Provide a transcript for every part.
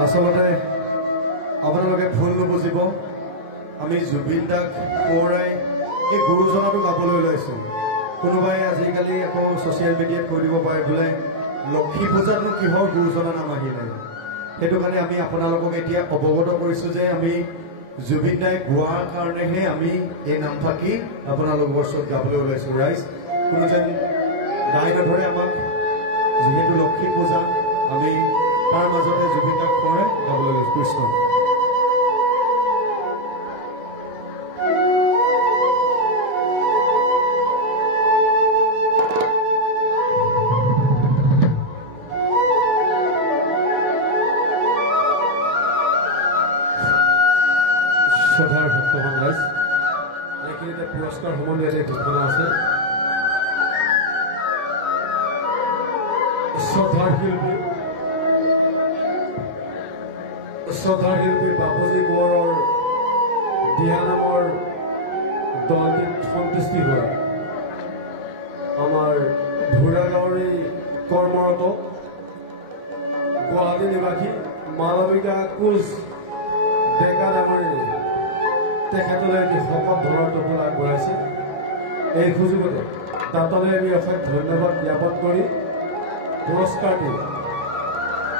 আচলতে আপোনালোকে ভুল নুবুজিব আমি জুবিন দাক পৰাই এই গুৰুজনাটো গাবলৈ লৈছোঁ কোনোবাই আজিকালি আকৌ ছ'চিয়েল মিডিয়াত কৈ দিব পাৰে বোলে লক্ষী পূজাতনো কিহৰ গুৰুজনা নাম আহিলে সেইটো কাৰণে আমি আপোনালোকক এতিয়া অৱগত কৰিছোঁ যে আমি জুবিন দাই গোৱাৰ কাৰণেহে আমি এই নামফাকি আপোনালোকৰ ওচৰত গাবলৈ ওলাইছোঁ ৰাইজ কোনো যেন দাই নধৰে আমাক যিহেতু লক্ষী পূজা আমি তাৰ মাজতে জুবিন দাক পৰাই গাবলৈ লৈছোঁ কৃষ্ণ শ্ৰদ্ধাৰ ভক্তগণ ৰাইজ এইখিনিতে পুৰস্কাৰ সমন্বয়তে ঘোষণা আছে শ্ৰদ্ধাৰ শিল্পী বাপুজী কোঁৱৰৰ দিহা নামৰ দলটিত সন্তুষ্টি হোৱা আমাৰ ধুৰা গাঁৱৰ এই কৰ্মৰত গুৱাহাটী নিবাসী মালবিকা কোচ ডেকা ডাঙৰী তেখেতলৈ এটি শকত ধনৰ টোপোলা আগবঢ়াইছে এই সুযোগতে তাতলৈ আমি অশেষ ধন্যবাদ জ্ঞাপন কৰি পুৰস্কাৰটি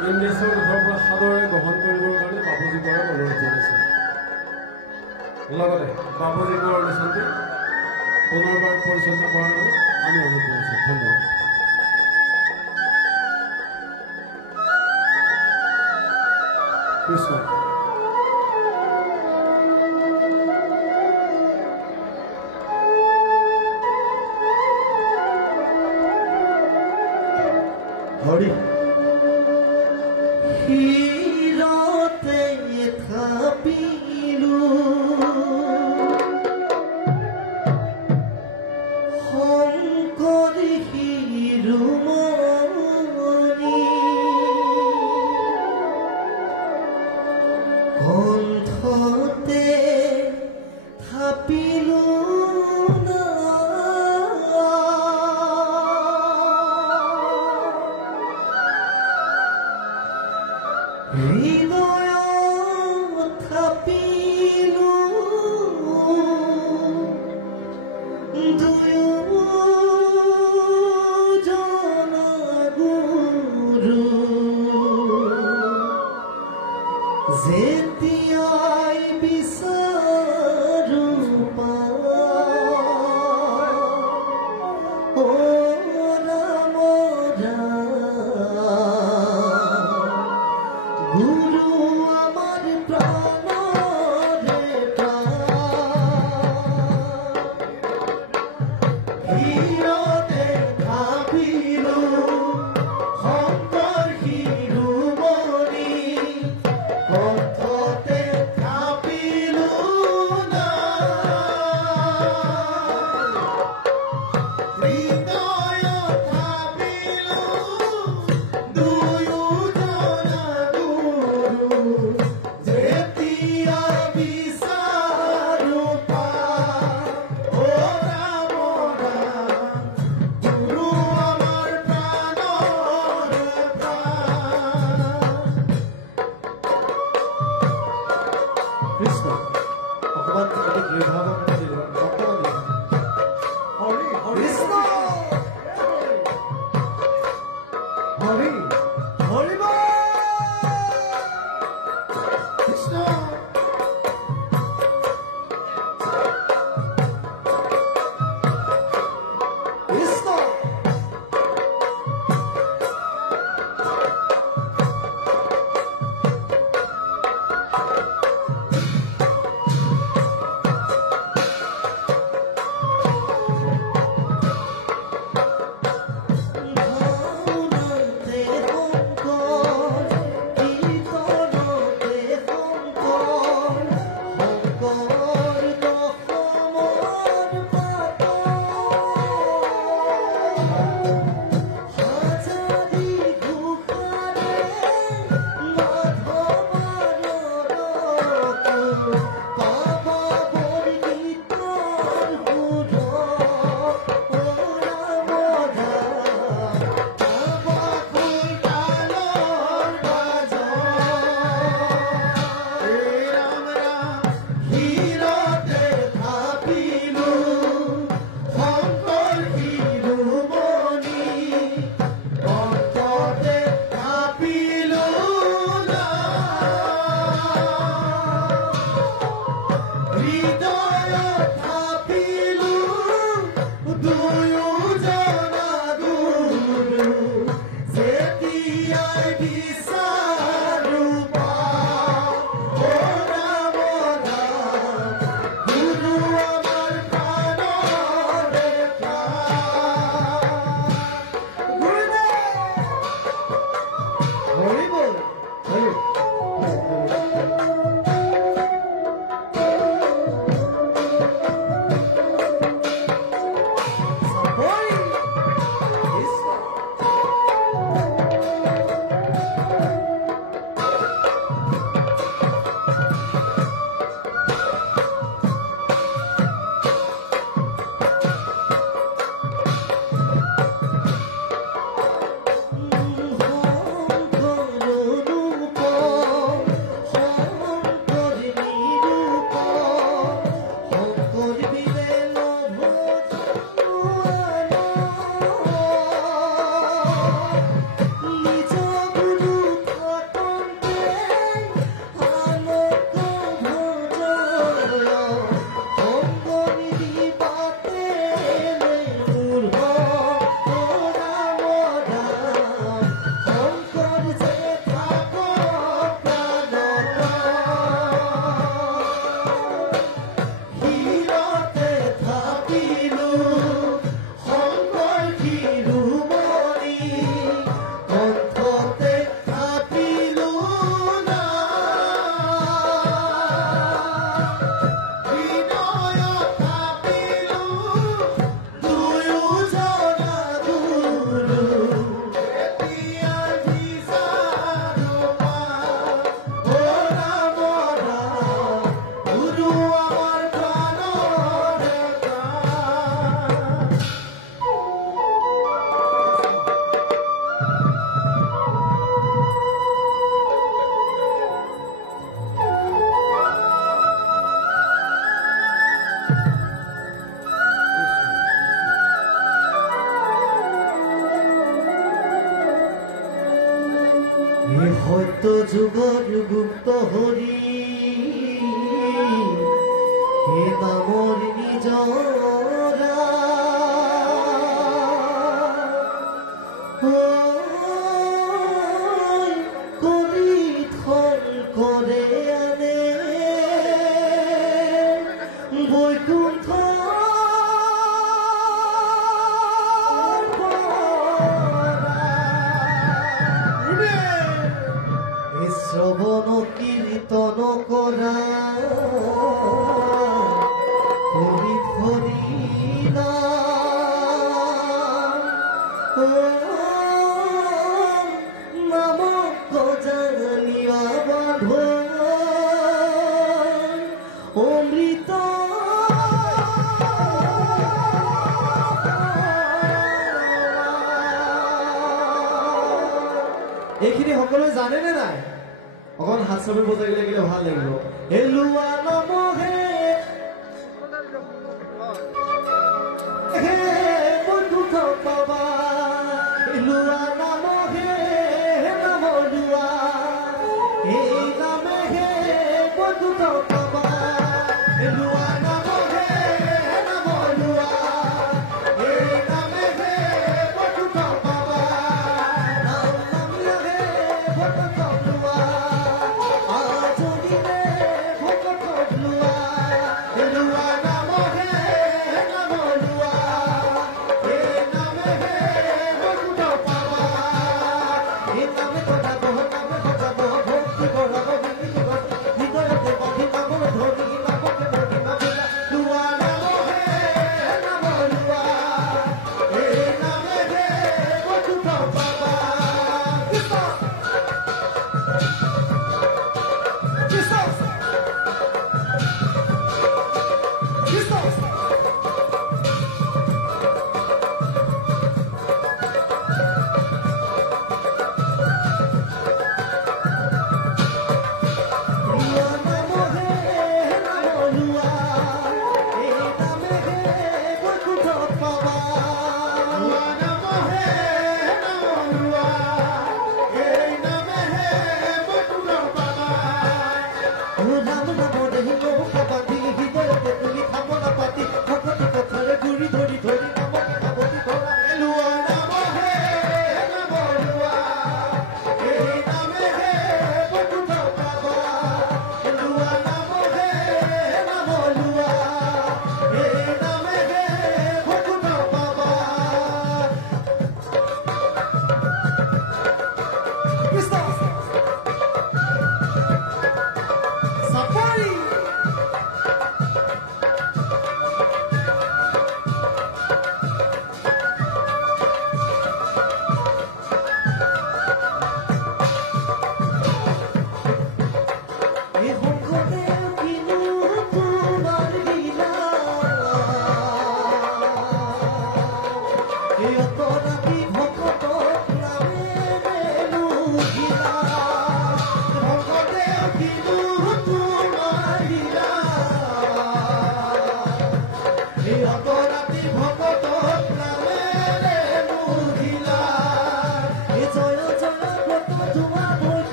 ইংলিছৰ মুখৰ পৰা সাদৰে গ্ৰহণ কৰিবৰ কাৰণে বাপুজী কোঁৱৰক অনুৰোধ জনাইছে লগতে বাপুজী কোঁৱৰৰ অনুষ্ঠানটি পুনৰবাৰ পৰিচালনা কৰাৰ বাবে আমি অনুৰোধ জনাইছোঁ ধন্যবাদ কৃষ্ণ হৰি হিৰতে থাপিলো শংকৰ শিৰোমণি কণ্ঠতে থাপিলো হৃদয়ত থাপিলো দুয়োজনা গুৰু যেতিয়াই বিচাৰো পাওঁ ও ৰাম গুৰু আমাৰ প্ৰাণৰে হিৰতে থাপিলো শংকৰ শিৰোমণি কণ্ঠতে থাপিলো হৃদয়ত থাপিলো দুয়োজনা গুৰু যেতিয়া বিচাৰো পাওঁ ও ৰাম গুৰু আমাৰ প্ৰাণৰে প্ৰাণ কৃষ্ণ অকণমান এটি দৃঢ়ভাৱে দিলো অকণমান হৰি কৃষ্ণ হৰি হৰি কৃষ্ণ কৃষ্ণ ভাওনাতে শংকৰ এই সত্য যুগৰ গুপ্ত হৰি এই নামৰ নিজৰা কৰি থল কৰে আনে বৈকুণ্ঠ শ্ৰৱণ কীৰ্তন কৰা হৰি হৰি নাম জানিয়া বাধ অমৃত এইখিনি সকলোৱে জানেনে নাই? অকণ হাত চাপৰি বজাই লাগিলে ভাল লাগিব। এলুৱা নমহে